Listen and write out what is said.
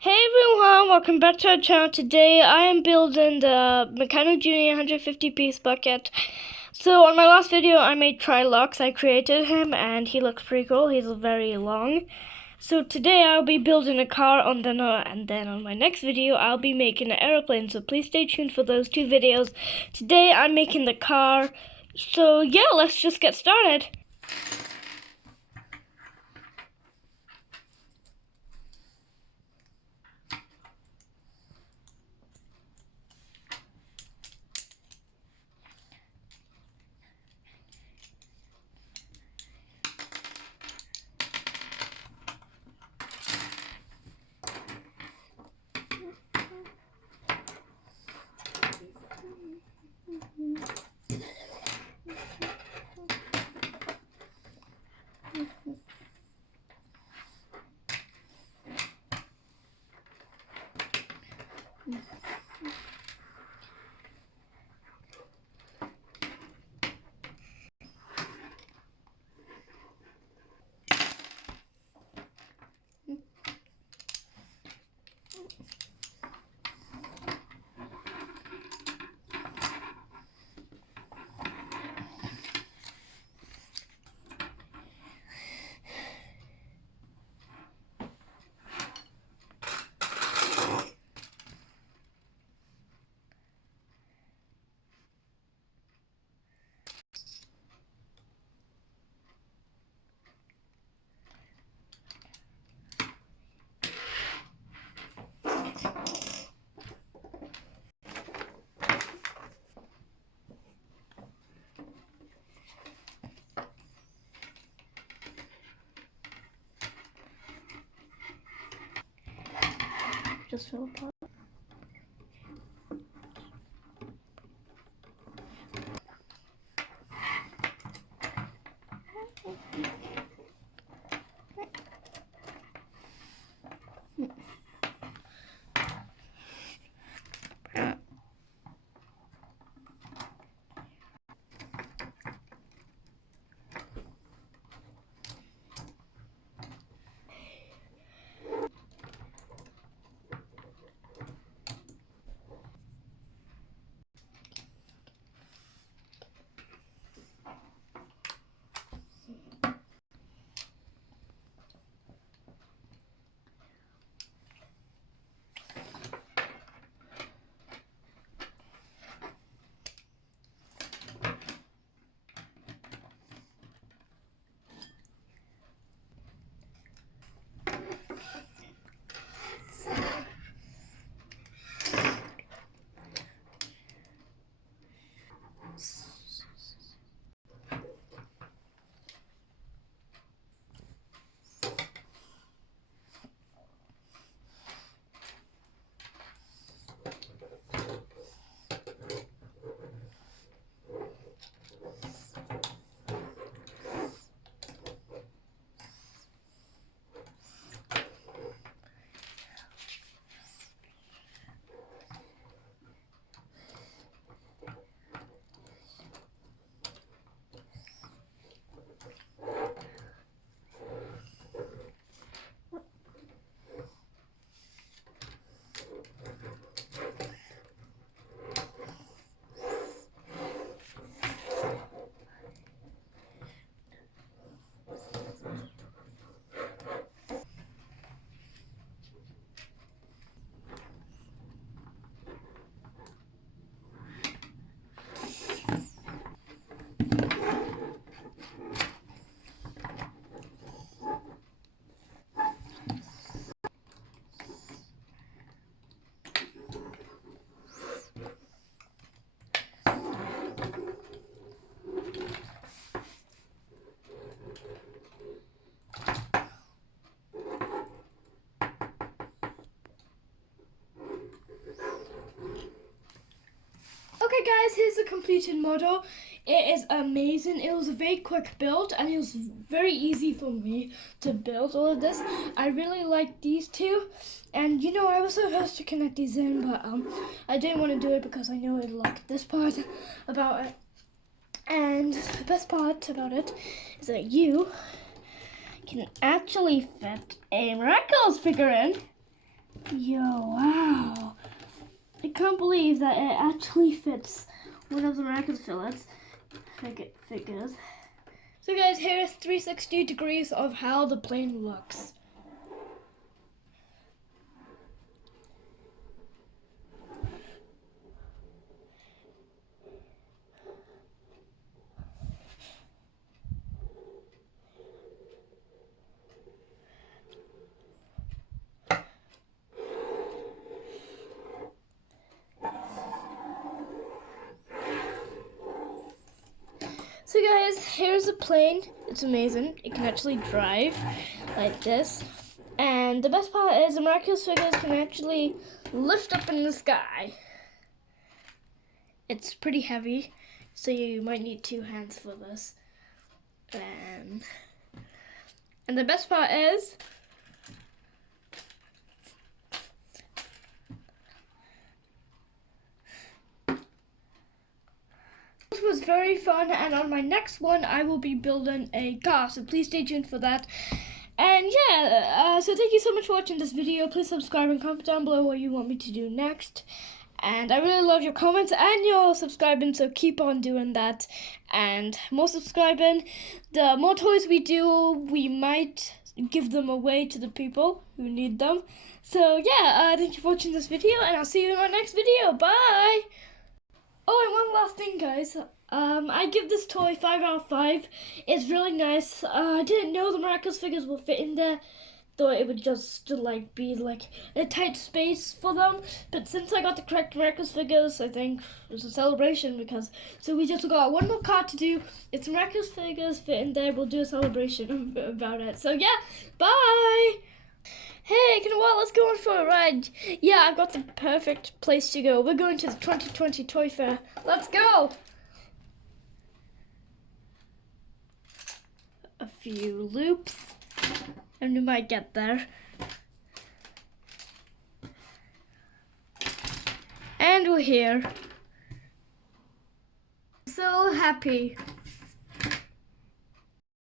Hey everyone, welcome back to our channel. Today I am building the Meccano Junior 150 piece bucket. So on my last video I made Trilux. I created him and he looks pretty cool. He's very long. So today I'll be building a car and then on my next video I'll be making an aeroplane. So please stay tuned for those two videos. Today I'm making the car. So yeah, let's just get started. Just fill apart. Okay guys, here's the completed model. It is amazing. It was a very quick build and it was very easy for me to build all of this. I really like these two, and you know I was supposed to connect these in, but I didn't want to do it because I know I like this part about it. And the best part about it is that you can actually fit a Miraculous figure in. can't believe that it actually fits one of the America's figures. So guys, here is 360 degrees of how the plane looks. So guys, here's a plane. It's amazing. It can actually drive like this. And the best part is the miraculous figures can actually lift up in the sky. It's pretty heavy, so you might need 2 hands for this. And the best part is this was very fun, and on my next one I will be building a car, so please stay tuned for that. And yeah, so thank you so much for watching this video. Please subscribe and comment down below what you want me to do next. And I really love your comments and your subscribing, so keep on doing that. And more subscribing, the more toys we do, we might give them away to the people who need them. So yeah, thank you for watching this video, and I'll see you in my next video. Bye! Oh, and one last thing, guys. I give this toy 5 out of 5. It's really nice. I didn't know the miraculous figures will fit in there. Thought it would just like be like a tight space for them. But since I got the correct miraculous figures, I think it's a celebration because so we just got one more card to do. It's miraculous figures fit in there. We'll do a celebration about it. So yeah, bye. Hey, let's go on for a ride. Yeah, I've got the perfect place to go. We're going to the 2020 Toy Fair. Let's go. A few loops, and we might get there. And we're here. So happy.